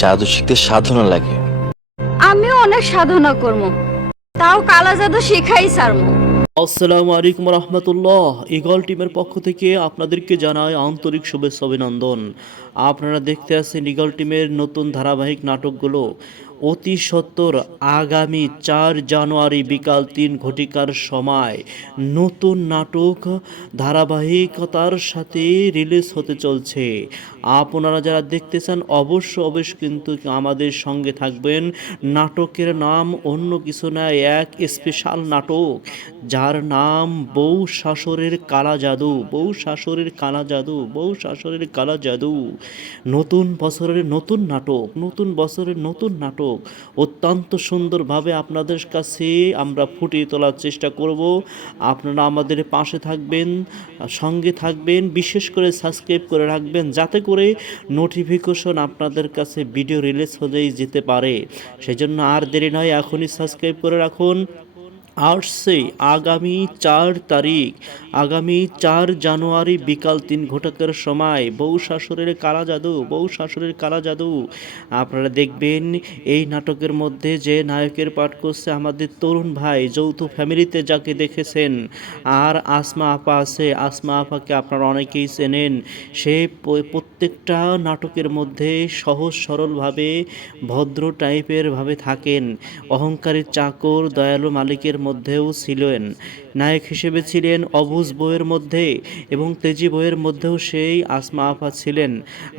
জাদু শিখতে সাধনা লাগে। আমিও অনেক সাধনা করবো, তাও কালা জাদু শিখাই সারমু। আসসালামু আলাইকুম রহমতুল্লাহ। ইগল টিমের পক্ষ থেকে আপনাদেরকে জানাই আন্তরিক শুভেচ্ছা অভিনন্দন। আপনারা দেখতে আছেন ইগল টিমের নতুন ধারাবাহিক নাটকগুলো। অতি সত্বর আগামী 4 জানুয়ারি বিকাল 3 ঘটিকার সময় নতুন নাটক ধারাবাহিকতার সাথে রিলিজ হতে চলছে। আপনারা যারা দেখতে চান অবশ্য কিন্তু আমাদের সঙ্গে থাকবেন। নাটকের নাম অন্য কিছু না, এক স্পেশাল নাটক যার নাম বউ শাশুড়ির কালা জাদু। বউ শাশুড়ির কালা জাদু, বউ শাশুড়ির কালা জাদু। নতুন বছরের নতুন নাটক, নতুন বছরের নতুন নাটক অত্যন্ত সুন্দরভাবে আপনাদের কাছে আমরা ফুটিয়ে তোলার চেষ্টা করব। আপনারা আমাদের পাশে থাকবেন, সঙ্গে থাকবেন, বিশেষ করে সাবস্ক্রাইব করে রাখবেন যাতে করে নোটিফিকেশন আপনাদের কাছে ভিডিও রিলিজ হলেই যেতে পারে। সেজন্য আর দেরি নয়, এখনই সাবস্ক্রাইব করে রাখুন। আসছে আগামী 4 তারিখ, আগামী 4 জানুয়ারি বিকাল 3 ঘটিকার সময় বউ শাশুড়ির কালা জাদু, বউ শাশুড়ির কালা জাদু। আপনারা দেখবেন এই নাটকের মধ্যে যে নায়কের পাঠ করছে আমাদের তরুণ ভাই, যৌথ ফ্যামিলিতে যাকে দেখেছেন। আর আসমা আপা আছে, আসমা আপাকে আপনারা অনেকেই চেনেন। সে প্রত্যেকটা নাটকের মধ্যে সহজ সরলভাবে ভদ্র টাইপের ভাবে থাকেন। অহংকারী চাকর দয়ালু মালিকের মধ্যেও ছিলেন। নায়ক হিসেবে ছিলেন অবুজ বইয়ের মধ্যে এবং তেজি বইয়ের মধ্যেও সেই আসমা আপা ছিলেন।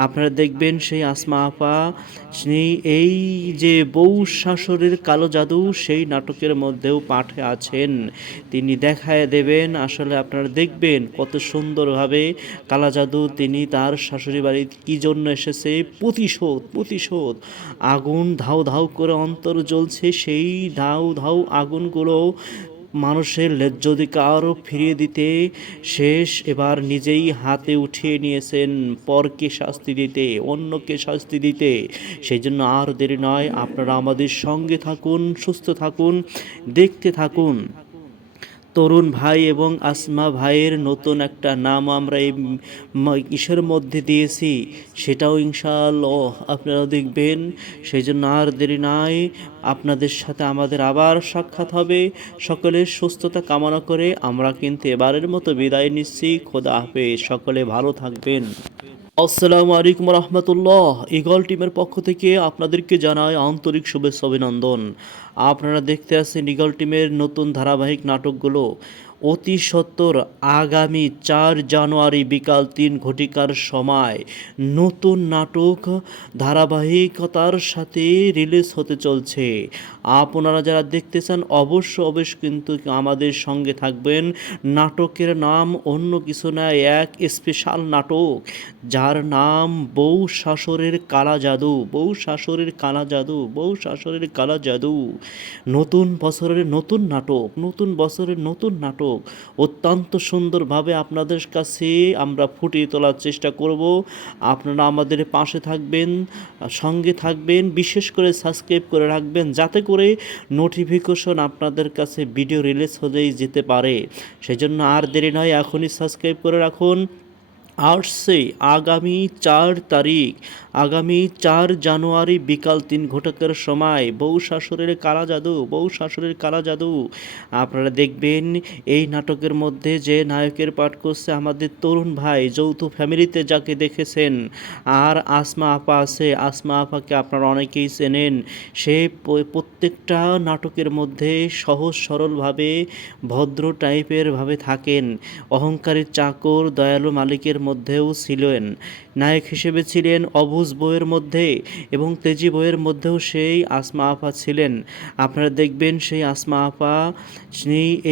আপনারা দেখবেন সেই আসমা আপা এই যে বউ শাশুড়ির কালো জাদু সেই নাটকের মধ্যেও পাঠে আছেন। তিনি দেখায় দেবেন, আসলে আপনারা দেখবেন কত সুন্দরভাবে কালা জাদু তিনি তার শাশুড়ি বাড়ি কী জন্য এসেছে, প্রতিশোধ প্রতিশোধ। আগুন ধাউ ধাউ করে অন্তর জ্বলছে, সেই ধাউ ধাউ আগুনগুলো মানুষের ন্যায্য অধিকার ফিরিয়ে দিতে শেষ এবার নিজেই হাতে উঠিয়ে নিয়েছেন পরকে শাস্তি দিতে, অন্যকে শাস্তি দিতে। সেই জন্য আর দেরি নয়, আপনারা আমাদের সঙ্গে থাকুন, সুস্থ থাকুন, দেখতে থাকুন। তরুণ ভাই এবং আসমা ভাইয়ের নতুন একটা নাম আমরা এই ইসের মধ্যে দিয়েছি, সেটাও ইনশাআল্লাহ আপনারা দেখবেন। সেই জন্য আর দেরি নাই, আপনাদের সাথে আমাদের আবার সাক্ষাৎ হবে। সকলের সুস্থতা কামনা করে আমরা কিন্তু এবারের মতো বিদায় নিচ্ছি। খোদা হাফেজ, সকলে ভালো থাকবেন। আসসালামু আলাইকুম রহমতুল্লাহ। ইগল টিমের পক্ষ থেকে আপনাদেরকে জানাই আন্তরিক শুভেচ্ছা অভিনন্দন। আপনারা দেখতে আছেন ইগল টিমের নতুন ধারাবাহিক নাটকগুলো। অতি সত্বর আগামী 4 জানুয়ারি বিকাল 3 ঘটিকার সময় নতুন নাটক ধারাবাহিকতার সাথে রিলিজ হতে চলছে। আপনারা যারা দেখতে চান অবশ্য কিন্তু আমাদের সঙ্গে থাকবেন। নাটকের নাম অন্য কিছু না, এক স্পেশাল নাটক যার নাম বউ শাশুড়ির কালা জাদু, বউ শাশুড়ির কালা জাদু, বউ শাশুড়ির কালা জাদু। নতুন বছরের নতুন নাটক, নতুন বছরের নতুন নাটক অত্যন্ত সুন্দরভাবে আপনাদের কাছে আমরা ফুটিয়ে তোলার চেষ্টা করব। আপনারা আমাদের পাশে থাকবেন, সঙ্গে থাকবেন, বিশেষ করে সাবস্ক্রাইব করে রাখবেন যাতে করে নোটিফিকেশন আপনাদের কাছে ভিডিও রিলিজ হলেই যেতে পারে। সেজন্য আর দেরি নয়, এখনই সাবস্ক্রাইব করে রাখুন। আসছে আগামী 4 তারিখ, আগামী 4 জানুয়ারি বিকাল 3 ঘটিকার সময় বউ শাশুড়ির কালা জাদু, বউ শাশুড়ির কালা জাদু। আপনারা দেখবেন এই নাটকের মধ্যে যে নায়কের পাঠ করছে আমাদের তরুণ ভাই, যৌথ ফ্যামিলিতে যাকে দেখেছেন। আর আসমা আপা আছে, আসমা আপাকে আপনারা অনেকেই চেনেন। সে প্রত্যেকটা নাটকের মধ্যে সহজ সরলভাবে ভদ্র টাইপের ভাবে থাকেন। অহংকারী চাকর দয়ালু মালিকের মধ্যেও ছিলেন। নায়ক হিসেবে ছিলেন অবুজ বইয়ের মধ্যে এবং তেজি বইয়ের মধ্যেও সেই আসমা আপা ছিলেন। আপনারা দেখবেন সেই আসমা আপা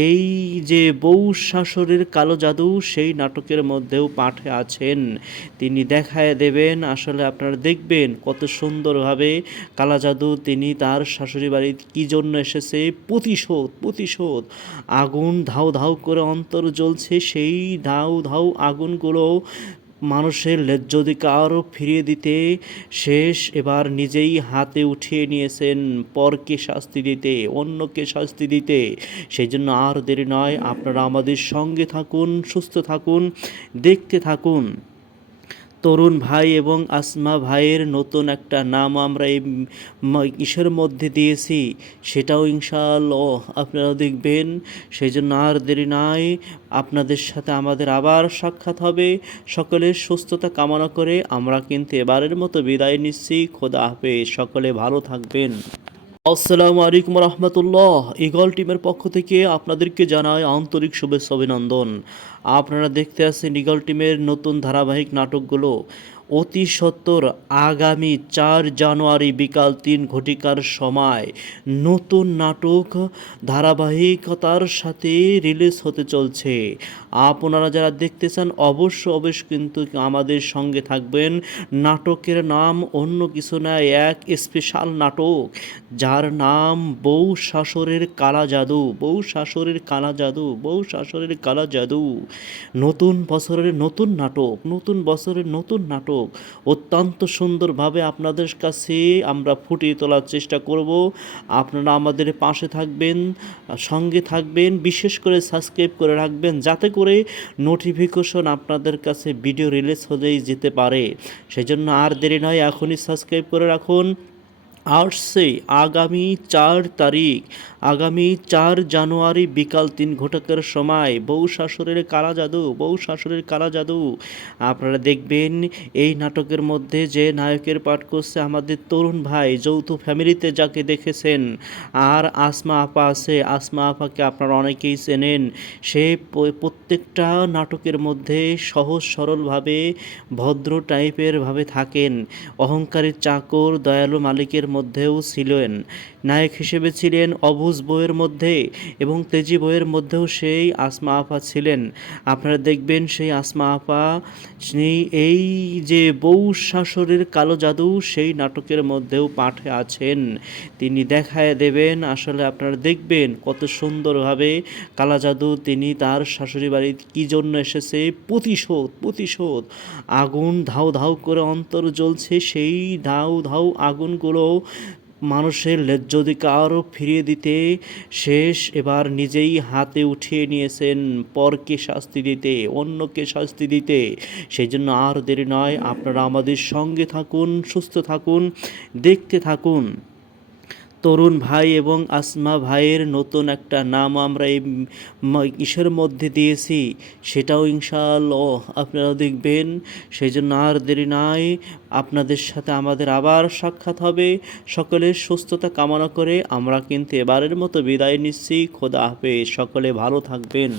এই যে বউ শাশুড়ির কালো জাদু সেই নাটকের মধ্যেও পাঠে আছেন। তিনি দেখায় দেবেন, আসলে আপনারা দেখবেন কত সুন্দরভাবে কালা জাদু তিনি তার শাশুড়ি বাড়ি কী জন্য এসেছে, প্রতিশোধ প্রতিশোধ। আগুন ধাউ ধাউ করে অন্তর জ্বলছে, সেই ধাউ ধাউ আগুনগুলো মানুষের ন্যায্য অধিকার ফিরিয়ে দিতে শেষ এবার নিজেই হাতে উঠিয়ে নিয়েছেন পরকে শাস্তি দিতে, অন্যকে শাস্তি দিতে। সেই জন্য আর দেরি নয়, আপনারা আমাদের সঙ্গে থাকুন, সুস্থ থাকুন, দেখতে থাকুন। তরুণ ভাই এবং আসমা ভাইয়ের নতুন একটা নাম আমরা এই ইসের মধ্যে দিয়েছি, সেটাও ইনশাআল্লাহ আপনারা দেখবেন। সেই জন্য আর দেরি নাই, আপনাদের সাথে আমাদের আবার সাক্ষাৎ হবে। সকলের সুস্থতা কামনা করে আমরা কিন্তু এবারের মতো বিদায় নিচ্ছি। খোদা হাফেজ, সকলে ভালো থাকবেন। আসসালামু আলাইকুম রহমতুল্লাহ। ইগল টিমের পক্ষ থেকে আপনাদেরকে জানাই আন্তরিক শুভেচ্ছা অভিনন্দন। আপনারা দেখতে আছেন ইগল টিমের নতুন ধারাবাহিক নাটকগুলো। অতি সত্বর আগামী 4 জানুয়ারি বিকাল 3 ঘটিকার সময় নতুন নাটক ধারাবাহিকতার সাথে রিলিজ হতে চলছে। আপনারা যারা দেখতে চান অবশ্য কিন্তু আমাদের সঙ্গে থাকবেন। নাটকের নাম অন্য কিছু না, এক স্পেশাল নাটক যার নাম বউ শাশুড়ির কালা জাদু। বউ শাশুড়ির কালা জাদু, বউ শাশুড়ির কালা জাদু। নতুন বছরের নতুন নাটক, নতুন বছরের নতুন নাটক অত্যন্ত সুন্দরভাবে আপনাদের কাছে আমরা ফুটিয়ে তোলার চেষ্টা করব। আপনারা আমাদের পাশে থাকবেন, সঙ্গে থাকবেন, বিশেষ করে সাবস্ক্রাইব করে রাখবেন যাতে করে নোটিফিকেশন আপনাদের কাছে ভিডিও রিলিজ হলেই যেতে পারে। সেজন্য আর দেরি নয়, এখনই সাবস্ক্রাইব করে রাখুন। আসছে আগামী 4 তারিখ, আগামী 4 জানুয়ারি বিকাল 3 ঘটিকার সময় বউ শাশুড়ির কালা জাদু, বউ শাশুড়ির কালা জাদু। আপনারা দেখবেন এই নাটকের মধ্যে যে নায়কের পাঠ করছে আমাদের তরুণ ভাই, যৌথ ফ্যামিলিতে যাকে দেখেছেন। আর আসমা আপা আছে, আসমা আপাকে আপনারা অনেকেই চেনেন। সে প্রত্যেকটা নাটকের মধ্যে সহজ সরলভাবে ভদ্র টাইপের ভাবে থাকেন। অহংকারী চাকর দয়ালু মালিকের মধ্যেও ছিলেন। নায়ক হিসেবে ছিলেন অবুঝ বইয়ের মধ্যে এবং তেজি বইয়ের মধ্যেও সেই আসমা আপা ছিলেন। আপনারা দেখবেন সেই আসমা আপা এই যে বউ শাশুড়ির কালো জাদু সেই নাটকের মধ্যেও পাঠে আছেন। তিনি দেখায় দেবেন, আসলে আপনারা দেখবেন কত সুন্দরভাবে কালা জাদু তিনি তার শাশুড়ি বাড়ি কী জন্য এসেছে, প্রতিশোধ। আগুন ধাউ ধাউ করে অন্তর জ্বলছে, সেই ধাউ ধাউ আগুনগুলো মানুষের ন্যায্য অধিকার ফিরিয়ে দিতে শেষ এবার নিজেই হাতে উঠিয়ে নিয়েছেন, পরকে শাস্তি দিতে, অন্যকে শাস্তি দিতে। সেই জন্য আর দেরি নয়, আপনারা আমাদের সঙ্গে থাকুন, সুস্থ থাকুন, দেখতে থাকুন। তরুণ ভাই এবং আসমা ভাইয়ের নতুন একটা নাম আমরা এই ইসের মধ্যে দিয়েছি, সেটাও ইনশাআল্লাহ আপনারা দেখবেন। সেই জন্য আর দেরি নাই, আপনাদের সাথে আমাদের আবার সাক্ষাৎ হবে। সকলের সুস্থতা কামনা করে আমরা কিন্তু এবারের মতো বিদায় নিচ্ছি। খোদা হাফেজ, সকলে ভালো থাকবেন।